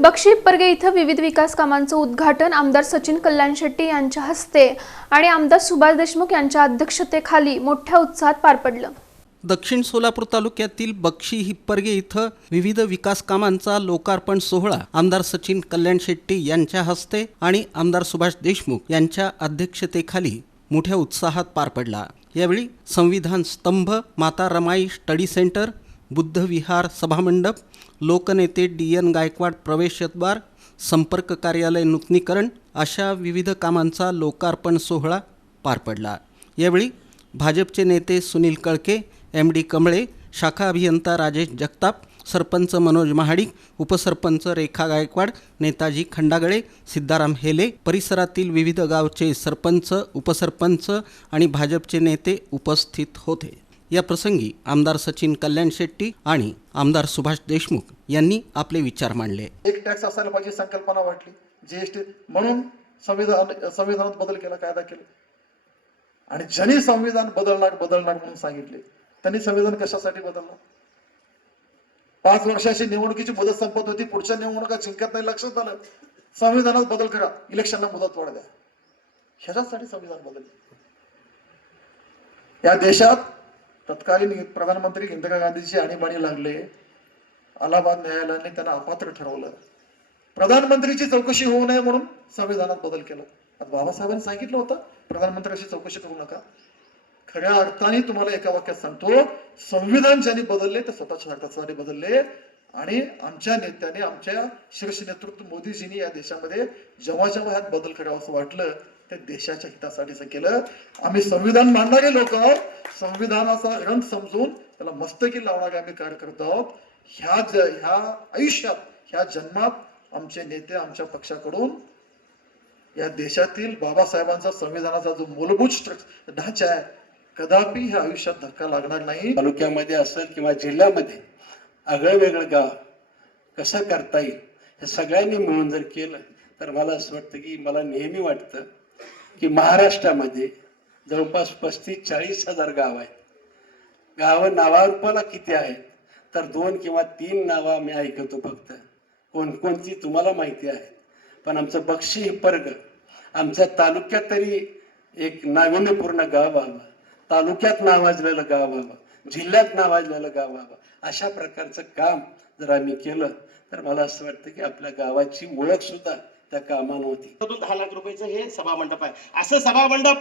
बक्षी हिप्परगे इथं विविध विकास कामांचं उद्घाटन आमदार सचिन कल्याण शेट्टी यांच्या हस्ते आणि आमदार सुभाष देशमुख यांच्या अध्यक्षतेखाली मोठ्या उत्साहात पार पडलं. दक्षिण सोलापूर तालुक्यातील बक्षी हिप्परगे इथं विविध विकास कामांचा लोकार्पण सोहळा आमदार सचिन कल्याण शेट्टी यांच्या हस्ते आणि आमदार सुभाष देशमुख यांच्या अध्यक्षतेखाली मोठ्या उत्साहात पार पडला. यावेळी संविधान स्तंभ माता रमाई स्टडी सेंटर बुद्ध विहार सभामंडप लोकनेते डी एन गायकवाड प्रवेशद्वार संपर्क कार्यालय नूतनीकरण अशा विविध कामांचा लोकार्पण सोहळा पार पडला. यावेळी भाजपचे नेते सुनील कळके एम डी कमळे शाखा अभियंता राजेश जगताप सरपंच मनोज महाडिक उपसरपंच रेखा गायकवाड नेताजी खंडागळे सिद्धाराम हेले परिसरातील विविध गावचे सरपंच उपसरपंच आणि भाजपचे नेते उपस्थित होते. या प्रसंगी आमदार सचिन कल्याण शेट्टी आणि आमदार सुभाष देशमुख यांनी आपले विचार मांडले. एक टॅक्स असायला पाहिजे संकल्पना वाटली जीएसटी म्हणून संविधान संविधानात बदल केला कायदा केला. आणि ज्यांनी संविधान बदलणार बदलणार म्हणून सांगितले त्यांनी संविधान कशासाठी बदललं? पाच वर्षाची निवडणुकीची मुदत संपत होती पुढच्या निवडणुका जिंकत नाही लक्षात आलं. संविधानात बदल करा इलेक्शनला मुदत वाढ द्या. ह्याच्यासाठी संविधान बदल या देशात तत्कालीन प्रधानमंत्री इंदिरा गांधीची आणीबाणी लागले. अलाहाबाद न्यायालयाने त्यांना अपात्र ठरवलं. प्रधानमंत्रीची चौकशी होऊ नये म्हणून संविधानात बदल केला. आता बाबासाहेबांनी सांगितलं होतं प्रधानमंत्र्याची चौकशी करू नका. खऱ्या अर्थाने तुम्हाला एका वाक्यात सांगतो संविधान ज्यांनी बदलले ते स्वतःच्या हक्कासाठी बदलले. आणि आमच्या नेत्याने आमच्या शीर्ष नेतृत्व मोदीजींनी या देशामध्ये जेव्हा जेव्हा ह्यात बदल करावा असं वाटलं ते देशाच्या हितासाठीच केलं. आम्ही संविधान मानणारे लोक आहोत. संविधानाचा रंग समजून त्याला मस्तकी लावणारे आम्ही कार्य आहोत ह्या ज ह्या आयुष्यात ह्या जन्मात आमचे नेते आमच्या पक्षाकडून या देशातील बाबासाहेबांचा संविधानाचा जो मूलभूत स्ट्रक्- ढाचा आहे कदापि ह्या आयुष्यात धक्का लागणार नाही तालुक्यामध्ये असेल किंवा जिल्ह्यामध्ये आगळं वेगळं गाव कसं करता येईल हे सगळ्यांनी मिळून जर केलं तर मला असं वाटतं की मला नेहमी वाटतं की महाराष्ट्रामध्ये जवळपास पस्तीस चाळीस हजार गाव आहेत. गावं नावारूपाला किती आहेत? तर दोन किंवा तीन नावं आम्ही ऐकतो फक्त. कोणकोणती तुम्हाला माहिती आहे? पण आमचं बक्षी पर्ग. आमच्या तालुक्यात तरी एक नाविन्यपूर्ण गाव व्हावं. तालुक्यात नावाजलेलं गाव व्हावं. जिल्ह्यात नावाजलेलं गाव व्हावं. अशा प्रकारचं काम जर आम्ही केलं तर मला असं वाटतं की आपल्या गावाची ओळख सुद्धा त्या कामानं होती. दहा लाख रुपयाचं हे सभामंडप आहे. असं सभा मंडप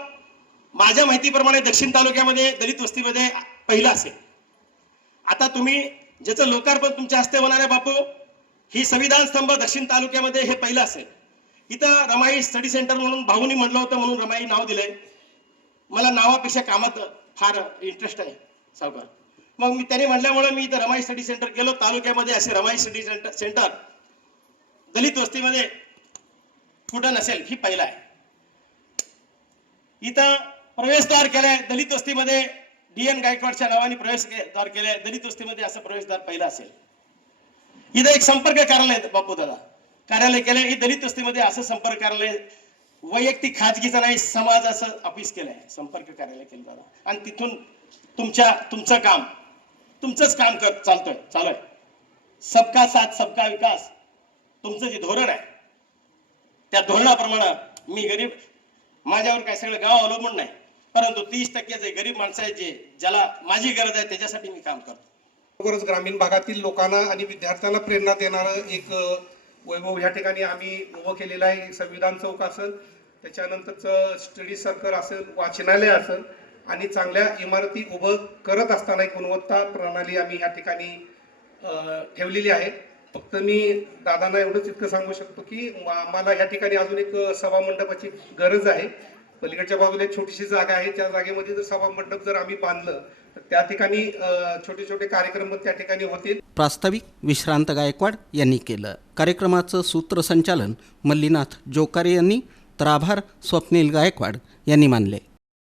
माझ्या माहितीप्रमाणे दक्षिण तालुक्यामध्ये दलित वस्तीमध्ये पहिला असेल. आता तुम्ही ज्याचं लोकार्पण तुमच्या हस्ते होणार आहे बापू ही संविधान स्तंभ दक्षिण तालुक्यामध्ये हे पहिलं असेल. इथं रमाई स्टडी सेंटर म्हणून भाऊनी म्हटलं होतं म्हणून रमाई नाव दिलंय. मला नावापेक्षा कामात फार इंटरेस्ट आहे सावकार. मग मी त्याने म्हटल्यामुळे मी इथं रमाई स्टडी सेंटर गेलो. तालुक्यामध्ये असे रमाई स्टडी सेंटर सेंटर दलित वस्तीमध्ये कुठं नसेल ही पहिला आहे. इथं प्रवेशद्वार केलाय दलित वस्तीमध्ये. डी एन गायकवाडच्या नावाने प्रवेशद्वार केलाय. दलित वस्तीमध्ये असं प्रवेशद्वार पहिला असेल. इथं एक संपर्क कार्यालय बापू दादा कार्यालय केलंय. ही दलित वस्तीमध्ये असं संपर्क कार्यालय वैयक्तिक खाजगीचं नाही समाजाचं ऑफिस केलंय. संपर्क कार्यालय केलं दादा. आणि तिथून तुमच्या तुमचं काम तुमचंच काम कर चालतोय चालू आहे. सबका साथ सबका विकास. तुमचं जे धोरण आहे त्या धोरणाप्रमाणे मी गरीब माझ्यावर काय सगळं गाव अवलंबून नाही. परंतु तीस टक्के जे गरीब माणसं आहेत जे ज्याला माझी गरज आहे त्याच्यासाठी मी काम करतो. बरोबरच ग्रामीण भागातील लोकांना आणि विद्यार्थ्यांना प्रेरणा देणारं एक वैभव या ठिकाणी आम्ही उभं केलेलं आहे. संविधान चौक असेल त्याच्यानंतरचं स्टडी सर्कल असेल वाचनालय असेल आणि चांगल्या इमारती उभं करत असताना एक गुणवत्ता प्रणाली आम्ही या ठिकाणी ठेवलेली आहे. फक्त मी दादांना एवढंच इतकं सांगू शकतो की आम्हाला या ठिकाणी अजून एक सभा मंडपाची गरज आहे. पलीकडच्या बाजूला एक छोटीशी जागा आहे. त्या जागेमध्ये जर सभा मंडप जर आम्ही बांधलं तर त्या ठिकाणी छोटे छोटे कार्यक्रम त्या ठिकाणी होतील. प्रास्ताविक विश्रांत गायकवाड यांनी केलं. कार्यक्रमाचं सूत्रसंचालन मल्लीनाथ जोकारे यांनी तर आभार स्वप्नील गायकवाड यांनी मानले.